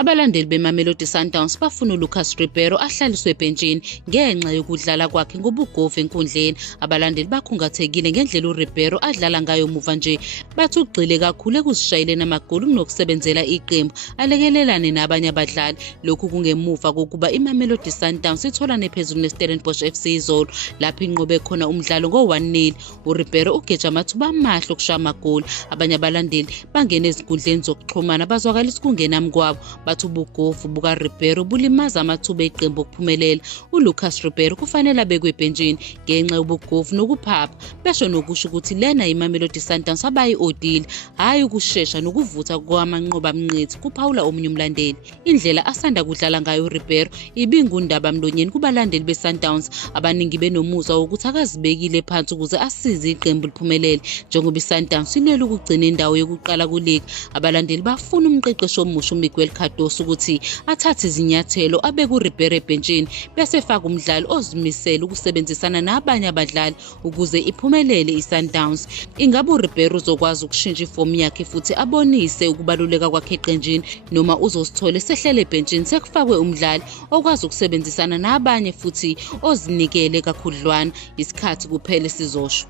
Abalandeli beMamelodi Sundowns bafuna uLucas Ribeiro ahlaliswe ebhentshini ngenxa yokudlala kwakhe ngobugovu enkundleni. Abalandeli bakhungathekile ngendlela uRibeiro adlala ngayo muva nje. Bathi ugxile kakhulu ekuzishayeleni amagoli kunokusebenzela iqembu alekelelane nabanye abadlali. Lokhu kungemuva kokuba iMamelodi Sundowns itholane phezulu neStellenbosch FC izolo lapho inqobe khona umdlalo ngo-1-0. uRibeiro ugeja amathuba amahle okushaya amagoli. Abanye abalandeli bangena ezinkundleni zokuxhumana bazwakalisa kungenami kwabo. Bathi ubugovu bukaRibeiro bulimaza amathuba eqembu okuphumelela. uLucas Ribeiro kufanele abekwe ebhentshini ngenxa yobugovu nokuphapha. Besho nokusho ukuthi lena iMamelodi Sundowns abayi-odile, hhayi ukushesha nokuvutha kwamanqoba mnqithi, kuphawula omunye umlandeli. Indlela asanda kudlala ngayo uRibeiro ibingundaba mlonyeni kubalandeli beSundowns. Abaningi benomuzwa wokuthi akazibekile phansi ukuze asize iqembu liphumelele. Njengoba iSundowns ilwela ukugcina indawo yokuqala kuligi, abalandeli bafuna umqeqeshi omusha uMiguel Cardoso ukuthi athathe izinyathelo abeke uRibeiro ebhentshini bese efaka umdlali ozimisele ukusebenzisana nabanye abadlali ukuze iphumelele iSundowns. Ingabe uRibeiro uzokwazi ukushintsha ifomu yakhe futhi abonise ukubaluleka kwakhe eqenjini, noma uzosithola esehlele ebhentshini sekufakwe umdlali okwazi ukusebenzisana nabanye futhi ozinikele kakhudlwana? Isikhathi kuphele sizosho.